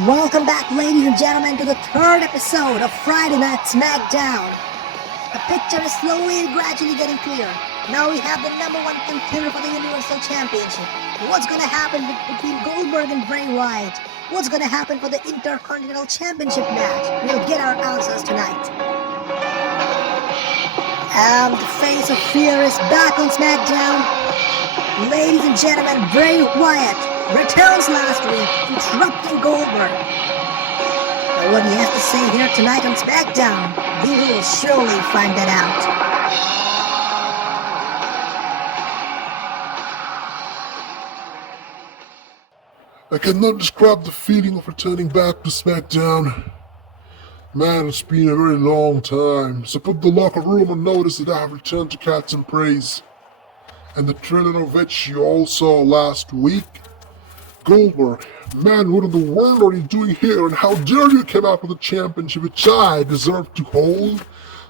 Welcome back, ladies and gentlemen, to the third episode of Friday Night SmackDown. The picture is slowly and gradually getting clear. Now we have the number one contender for the Universal Championship. What's going to happen between Goldberg and Bray Wyatt? What's going to happen for the InterContinental Championship match? We'll get our answers tonight. And the face of fear is back on SmackDown. Ladies and gentlemen, Bray Wyatt returns last week, interrupting Goldberg. Now what he has to say here tonight on SmackDown, we will surely find that out. I cannot describe the feeling of returning back to SmackDown. Man, it's been a very long time, so put the locker room on notice that I have returned to catch some praise. And the trailer of which you all saw last week. Goldberg, man, what in the world are you doing here, and how dare you come out with a championship which I deserve to hold?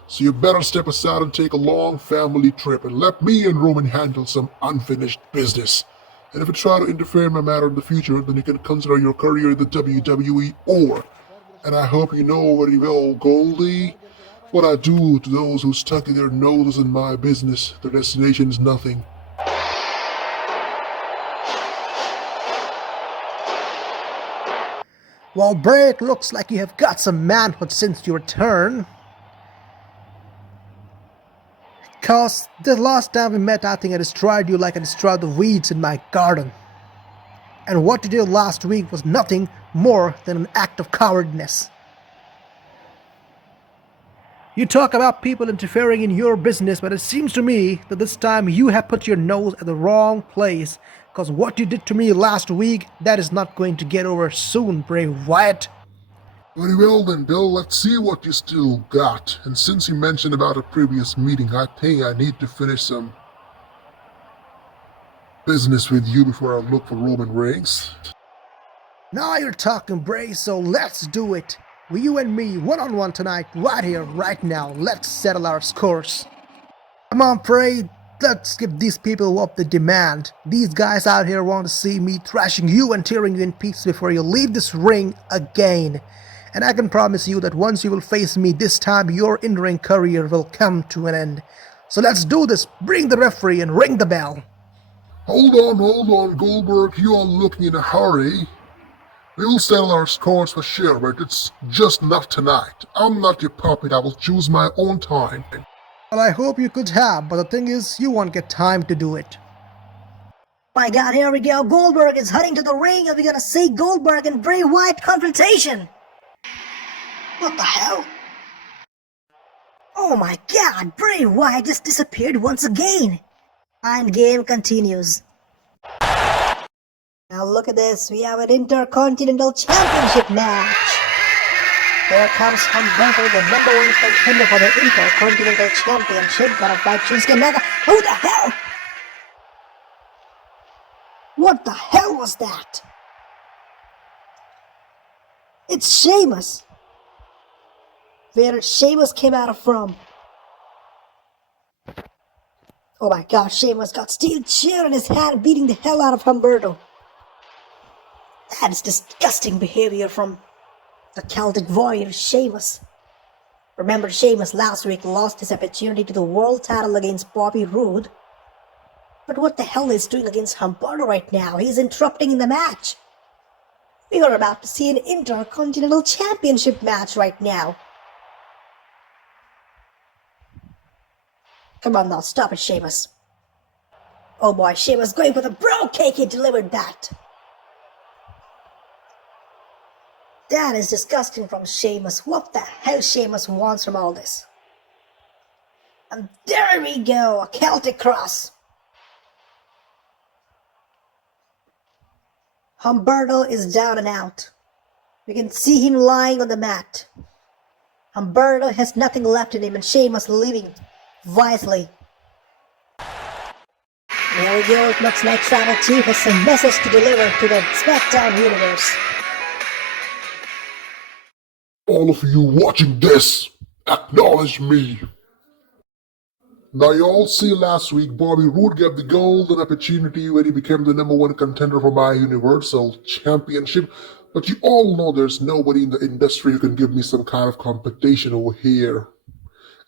So you better step aside and take a long family trip and let me and Roman handle some unfinished business. And if you try to interfere in my matter in the future, then you can consider your career in the WWE over. And I hope you know very well, Goldie, what I do to those who stuck their noses in my business. Their destination is nothing. Well, Bray, it looks like you have got some manhood since your return. Cause the last time we met, I think I destroyed you like I destroyed the weeds in my garden. And what you did last week was nothing more than an act of cowardness. You talk about people interfering in your business, but it seems to me that this time you have put your nose at the wrong place. Because what you did to me last week, that is not going to get over soon, Bray Wyatt. Very well then, Bill, let's see what you still got. And since you mentioned about a previous meeting, I think I need to finish some business with you before I look for Roman Reigns. Now you're talking, Bray, so let's do it. You and me, one-on-one tonight, right here, right now. Let's settle our scores. Come on, Bray. Let's give these people what they demand. These guys out here want to see me thrashing you and tearing you in pieces before you leave this ring again. And I can promise you that once you will face me this time, your in-ring career will come to an end. So let's do this. Bring the referee and ring the bell. Hold on, Goldberg. You are looking in a hurry. We'll settle our scores for sure, but it's just not tonight. I'm not your puppet. I will choose my own time. Well, I hope you could have, but the thing is, you won't get time to do it. My God, here we go. Goldberg is heading to the ring, and we're gonna see Goldberg and Bray Wyatt confrontation. What the hell? Oh my God, Bray Wyatt just disappeared once again. And game continues. Now look at this, we have an Intercontinental Championship match. There comes Humberto, the number one contender for the Intercontinental Championship. Gonna fight Shinsuke Naga. Who the hell? What the hell was that? It's Sheamus. Where did Sheamus came out from? Oh my gosh, Sheamus got steel chair in his hand, beating the hell out of Humberto. That is disgusting behavior from the Celtic warrior Sheamus. Remember, Sheamus last week lost his opportunity to the world title against Bobby Roode. But what the hell is he doing against Humberto right now? He's interrupting in the match. We are about to see an Intercontinental Championship match right now. Come on now, stop it, Sheamus. Oh boy, Sheamus going for the bro cake. He delivered that. That is disgusting from Sheamus. What the hell Sheamus wants from all this? And there we go, a Celtic cross. Humberto is down and out. We can see him lying on the mat. Humberto has nothing left in him, and Sheamus leaving wisely. There we go, it looks like Tribal Chief has some message to deliver to the SmackDown universe. All of you watching this, acknowledge me. Now you all see last week Bobby Roode got the golden opportunity when he became the number one contender for my Universal Championship. But you all know there's nobody in the industry who can give me some kind of competition over here.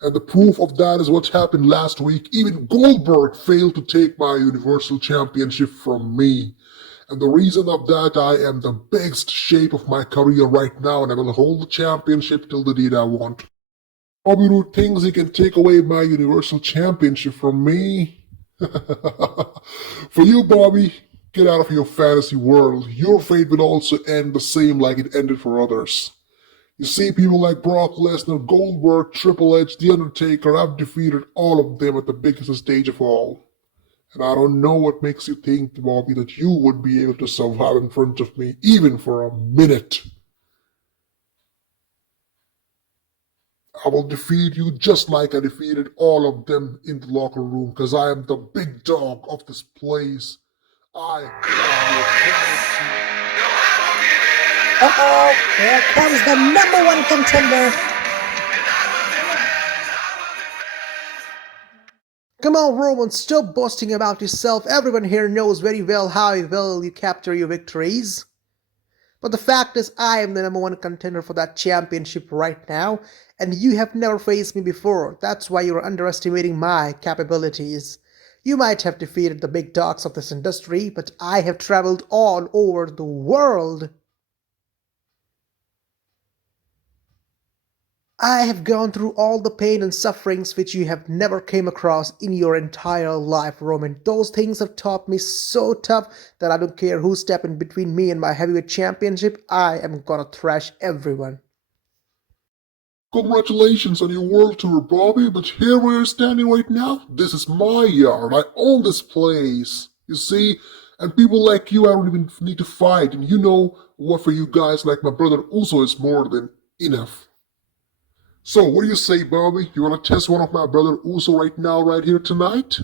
And the proof of that is what happened last week. Even Goldberg failed to take my Universal Championship from me. And the reason of that, I am the best shape of my career right now, and I will hold the championship till the day I want. Bobby Roode thinks he can take away my Universal Championship from me. For you, Bobby, get out of your fantasy world. Your fate will also end the same like it ended for others. You see, people like Brock Lesnar, Goldberg, Triple H, The Undertaker, I've defeated all of them at the biggest stage of all. And I don't know what makes you think, Bobby, that you would be able to survive in front of me, even for a minute. I will defeat you just like I defeated all of them in the locker room, because I am the big dog of this place. I am your Uh-oh, here comes the number one contender. Come on, Roman, stop boasting about yourself. Everyone here knows very well how well you capture your victories. But the fact is, I am the number one contender for that championship right now, and you have never faced me before. That's why you're underestimating my capabilities. You might have defeated the big dogs of this industry, but I have traveled all over the world. I have gone through all the pain and sufferings which you have never came across in your entire life, Roman. Those things have taught me so tough that I don't care who step in between me and my heavyweight championship. I am gonna thrash everyone. Congratulations on your world tour, Bobby, but here we are standing right now. This is my yard. I own this place. You see? And people like you, I don't even need to fight. And you know what, for you guys like my brother Uso is more than enough. So, what do you say, Bobby? You want to test one of my brother Uso right now, right here tonight?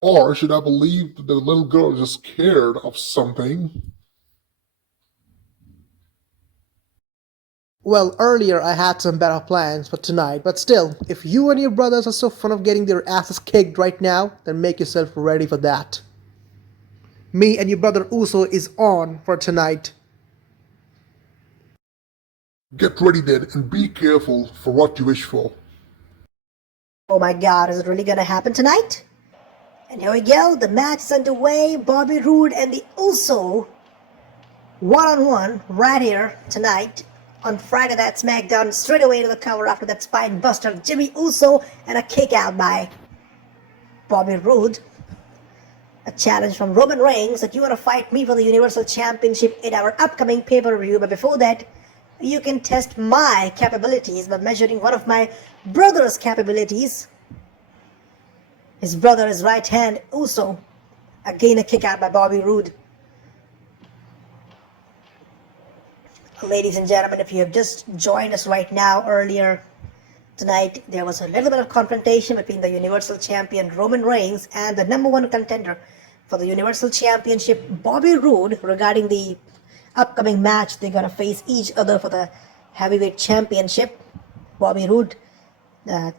Or should I believe that the little girl is just scared of something? Well, earlier I had some better plans for tonight, but still, if you and your brothers are so fond of getting their asses kicked right now, then make yourself ready for that. Me and your brother Uso is on for tonight. Get ready then, and be careful for what you wish for. Oh my god, is it really gonna happen tonight? And here we go, the match is underway. Bobby Roode and the Uso one-on-one right here tonight on Friday Night SmackDown, straight away to the cover after that spine buster, Jimmy Uso, and a kick out by Bobby Roode. A challenge from Roman Reigns that you want to fight me for the Universal Championship in our upcoming pay-per-view, but before that, you can test my capabilities by measuring one of my brother's capabilities. His brother is right hand Uso. Again a kick out by Bobby Roode. Ladies and gentlemen, if you have just joined us right now, earlier tonight there was a little bit of confrontation between the Universal Champion Roman Reigns and the number one contender for the Universal Championship Bobby Roode regarding the upcoming match. They're gonna face each other for the heavyweight championship. Bobby Roode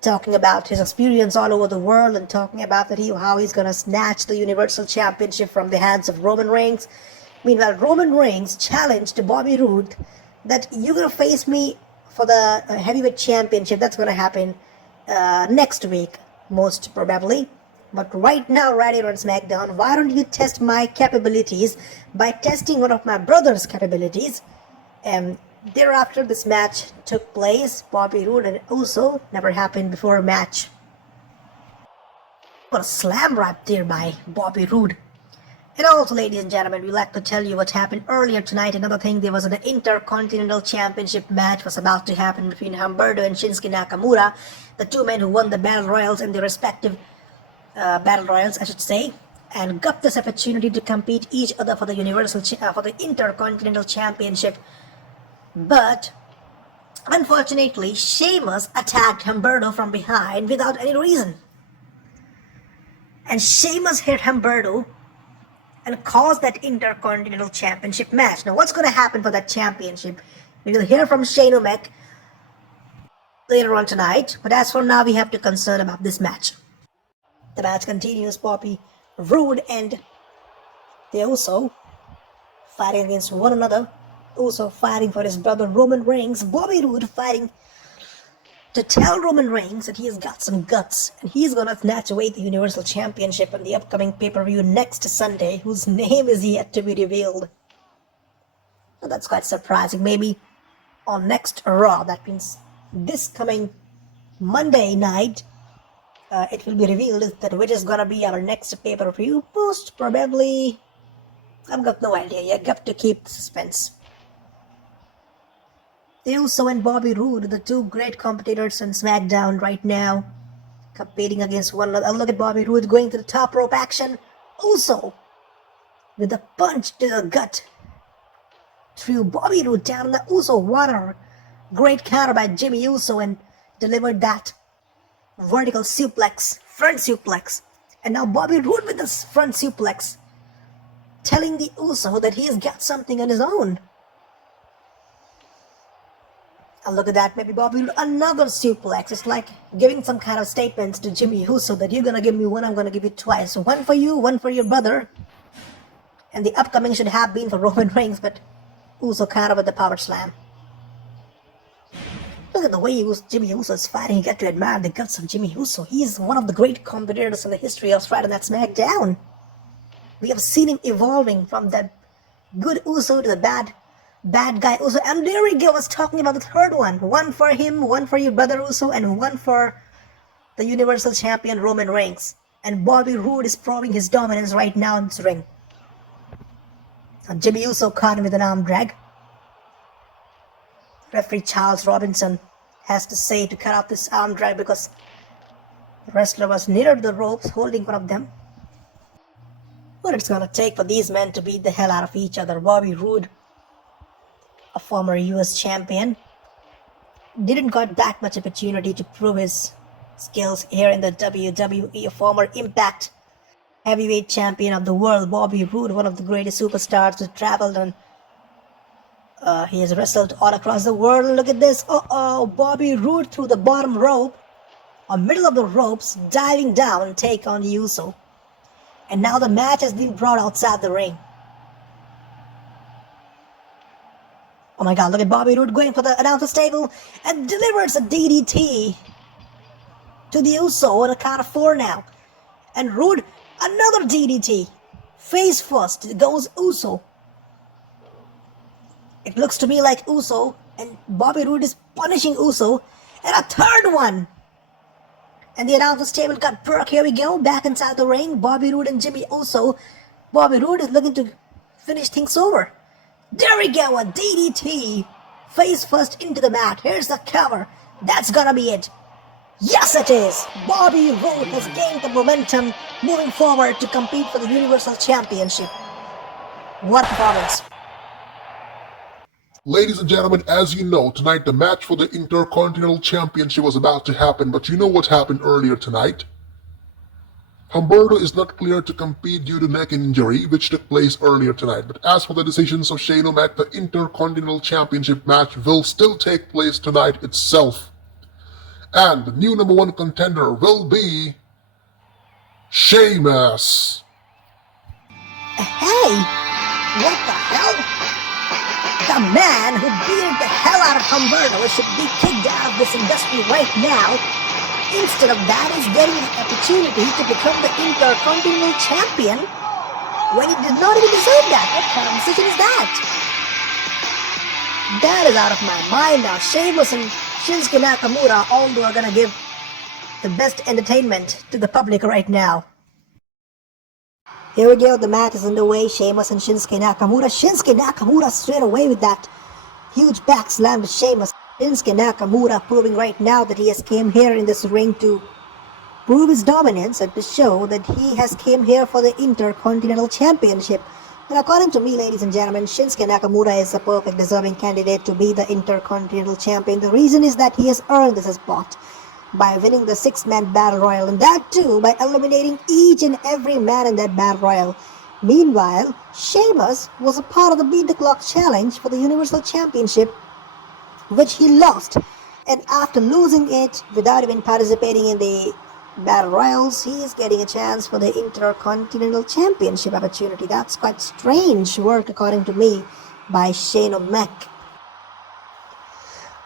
talking about his experience all over the world and talking about how he's gonna snatch the Universal Championship from the hands of Roman Reigns. Meanwhile, Roman Reigns challenged Bobby Roode that you're gonna face me for the heavyweight championship. That's gonna happen next week, most probably. But right now, right here on SmackDown, why don't you test my capabilities by testing one of my brother's capabilities? And thereafter, this match took place. Bobby Roode and Uso, never happened before a match. What a slam right there by Bobby Roode. And also, ladies and gentlemen, we'd like to tell you what happened earlier tonight. Another thing, there was an InterContinental Championship match was about to happen between Humberto and Shinsuke Nakamura, the two men who won the Battle Royals in their respective Battle Royals, I should say, and got this opportunity to compete each other for the for the Intercontinental Championship. But unfortunately, Sheamus attacked Humberto from behind without any reason, and Sheamus hit Humberto and caused that Intercontinental Championship match. Now, what's going to happen for that championship? We will hear from Shane O'Mac later on tonight, but as for now, we have to concern about this match. The match continues. Bobby Roode and They're also fighting against one another. Also fighting for his brother Roman Reigns. Bobby Roode fighting to tell Roman Reigns that he has got some guts and he's gonna snatch away the Universal Championship in the upcoming pay-per-view next Sunday, whose name is yet to be revealed. Now that's quite surprising. Maybe on next Raw, that means this coming Monday night, it will be revealed that which is gonna be our next pay-per-view. Most probably, I've got no idea. You got to keep the suspense. Uso and Bobby Roode, the two great competitors on SmackDown right now, competing against one another. Look at Bobby Roode going to the top rope action. Uso, with a punch to the gut, threw Bobby Roode down in the Uso water. Great counter by Jimmy Uso and delivered that vertical suplex, front suplex. And now Bobby Roode with this front suplex, telling the Uso that he's got something on his own. And look at that, maybe Bobby Roode, another suplex. It's like giving some kind of statements to Jimmy Uso that you're gonna give me one, I'm gonna give you twice. One for you, one for your brother. And the upcoming should have been for Roman Reigns, but Uso counter with the power slam. Look at the way Jimmy Uso is fighting. You get to admire the guts of Jimmy Uso. He is one of the great competitors in the history of Friday Night SmackDown. We have seen him evolving from that good Uso to the bad guy Uso. And there we go, I was talking about the third one. One for him, one for your brother Uso, and one for the Universal Champion Roman Reigns. And Bobby Roode is proving his dominance right now in this ring. And Jimmy Uso caught him with an arm drag. Referee Charles Robinson has to say to cut off this arm drag because the wrestler was near the ropes holding one of them. What it's gonna take for these men to beat the hell out of each other. Bobby Roode, a former US champion, didn't got that much opportunity to prove his skills here in the WWE. A former Impact heavyweight champion of the world, Bobby Roode, one of the greatest superstars who traveled and he has wrestled all across the world. Look at this. Bobby Roode through the bottom rope, or middle of the ropes, diving down, take on Uso. And now the match has been brought outside the ring. Oh my god, look at Bobby Roode going for the announcer's table and delivers a DDT to the Uso on a count of 4 now. And Roode, another DDT. Face first, it goes Uso. It looks to me like Uso and Bobby Roode is punishing Uso. And a third one. And the announcer's table got broke. Here we go, back inside the ring. Bobby Roode and Jimmy Uso. Bobby Roode is looking to finish things over. There we go, a DDT. Face first into the mat. Here's the cover. That's gonna be it. Yes, it is. Bobby Roode has gained the momentum moving forward to compete for the Universal Championship. What performance. Ladies and gentlemen, as you know, tonight the match for the InterContinental Championship was about to happen, but you know what happened earlier tonight? Humberto is not cleared to compete due to neck injury, which took place earlier tonight. But as for the decisions of Shane O'Mac, the InterContinental Championship match will still take place tonight itself. And the new number 1 contender will be Sheamus. Hey, what the hell? The man who beat the hell out of Humberto should be kicked out of this industry right now. Instead of that, he's getting an opportunity to become the InterContinental Champion when he did not even deserve that. What kind of decision is that? That is out of my mind now. Sheamus and Shinsuke Nakamura, although are gonna give the best entertainment to the public right now. Here we go, the match is underway. Sheamus and Shinsuke Nakamura. Shinsuke Nakamura straight away with that huge back slam to Sheamus. Shinsuke Nakamura proving right now that he has came here in this ring to prove his dominance and to show that he has came here for the InterContinental Championship. And according to me, ladies and gentlemen, Shinsuke Nakamura is a perfect deserving candidate to be the InterContinental Champion. The reason is that he has earned this spot by winning the 6-man Battle Royal, and that too by eliminating each and every man in that Battle Royal. Meanwhile, Sheamus was a part of the Beat the Clock Challenge for the Universal Championship, which he lost. And after losing it without even participating in the Battle Royals, he is getting a chance for the Intercontinental Championship opportunity. That's quite strange work, according to me, by Shane O'Mac.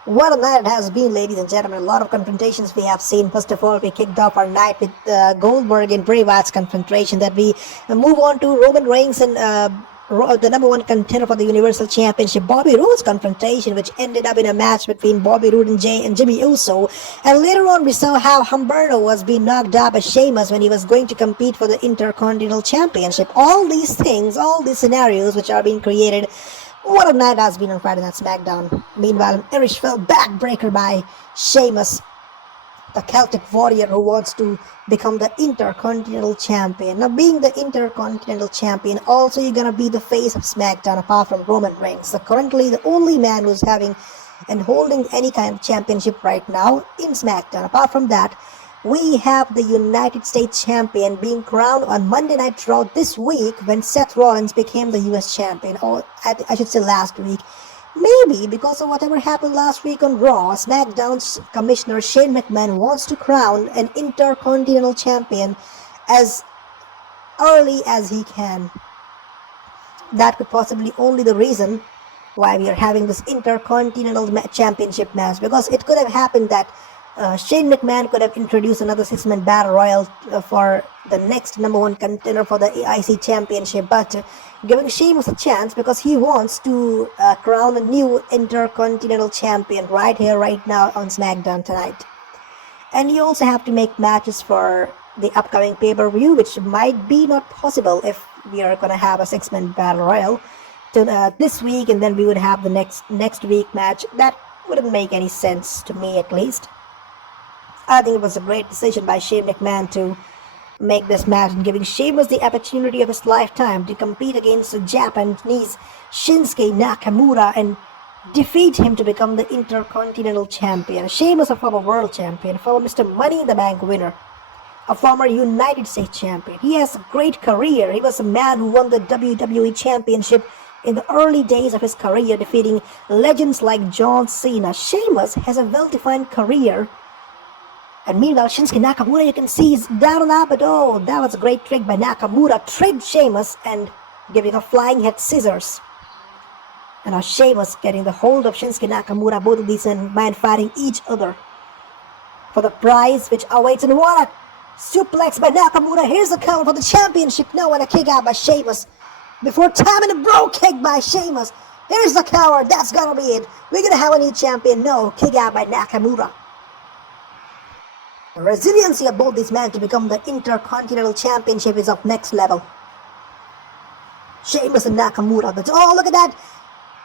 What a night it has been, ladies and gentlemen. A lot of confrontations we have seen. First of all, we kicked off our night with Goldberg and Bray Wyatt's confrontation. That we move on to Roman Reigns and the number one contender for the Universal Championship, Bobby Roode's confrontation, which ended up in a match between Bobby Roode and Jimmy Uso. And later on, we saw how Humberto was being knocked out by Sheamus when he was going to compete for the Intercontinental Championship. All these things, all these scenarios which are being created. What a night has been on Friday Night SmackDown. Meanwhile, an Irish fell backbreaker by Sheamus, the Celtic warrior who wants to become the Intercontinental Champion. Now, being the Intercontinental Champion, also you're gonna be the face of SmackDown apart from Roman Reigns. So currently, the only man who's having and holding any kind of championship right now in SmackDown. Apart from that, we have the United States Champion being crowned on Monday Night Raw this week when Seth Rollins became the US Champion. Or I should say last week. Maybe because of whatever happened last week on Raw, SmackDown's Commissioner Shane McMahon wants to crown an Intercontinental Champion as early as he can. That could possibly only the reason why we are having this Intercontinental Championship match, because it could have happened that Shane McMahon could have introduced another six-man battle royal for the next number one contender for the IC Championship, but giving Sheamus a chance because he wants to crown a new Intercontinental Champion right here, right now on SmackDown tonight. And you also have to make matches for the upcoming pay-per-view, which might be not possible if we are going to have a six-man battle royal this week, and then we would have the next week match. That wouldn't make any sense to me, at least. I think it was a great decision by Shane McMahon to make this match and giving Sheamus the opportunity of his lifetime to compete against the Japanese Shinsuke Nakamura and defeat him to become the Intercontinental Champion. Sheamus, a former World Champion, a former Mr. Money in the Bank winner, a former United States Champion. He has a great career. He was a man who won the WWE Championship in the early days of his career, defeating legends like John Cena. Sheamus has a well-defined career. And meanwhile, Shinsuke Nakamura, you can see, is down and up, but oh, that was a great trick by Nakamura. Tricked Sheamus and giving a flying head scissors. And now Sheamus getting the hold of Shinsuke Nakamura, both of these men fighting each other for the prize which awaits. And what a suplex by Nakamura. Here's the cover for the championship now, and a kick out by Sheamus. Before time, and a bro kick by Sheamus. Here's the cover. That's gonna be it. We're gonna have a new champion. No, kick out by Nakamura. The resiliency of both these men to become the Intercontinental Championship is of next level. Sheamus and Nakamura. But oh, look at that.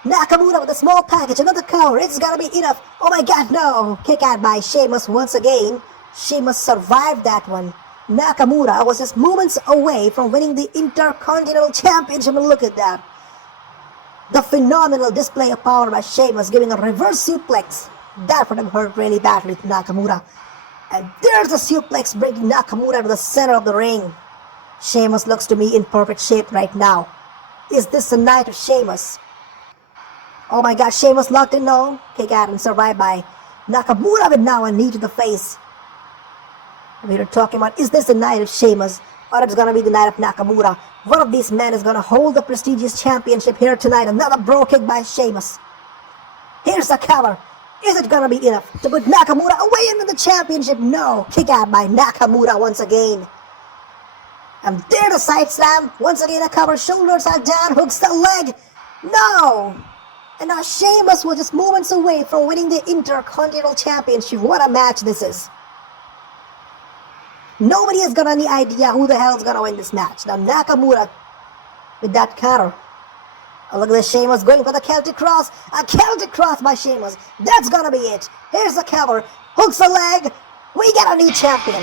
Nakamura with a small package. Another cover. It's gonna be enough. Oh my god, no. Kick out by Sheamus once again. Sheamus survived that one. Nakamura was just moments away from winning the Intercontinental Championship. And look at that. The phenomenal display of power by Sheamus, giving a reverse suplex. That would have hurt really badly to Nakamura. And there's a suplex bringing Nakamura to the center of the ring. Sheamus looks to me in perfect shape right now. Is this the night of Sheamus? Oh my god, Sheamus locked in. No. Kick out and survived by Nakamura with now a knee to the face. We were talking about, is this the night of Sheamus, or it's gonna be the night of Nakamura? One of these men is gonna hold the prestigious championship here tonight. Another bro kick by Sheamus. Here's the cover. Is it gonna be enough to put Nakamura away into the championship? No. Kick out by Nakamura once again. And there the side slam. Once again a cover. Shoulders are down. Hooks the leg. No. And now Sheamus was just moments away from winning the Intercontinental Championship. What a match this is. Nobody has got any idea who the hell is gonna win this match. Now Nakamura with that counter. Oh, look at this, Sheamus going for the Celtic Cross. A Celtic Cross by Sheamus. That's gonna be it. Here's the cover. Hooks the leg. We got a new champion.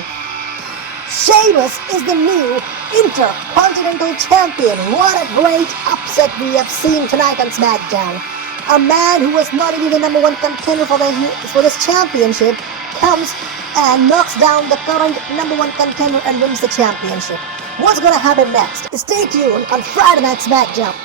Sheamus is the new Intercontinental Champion. What a great upset we have seen tonight on SmackDown. A man who was not even the number one contender for this championship comes and knocks down the current number one contender and wins the championship. What's gonna happen next? Stay tuned on Friday Night SmackDown.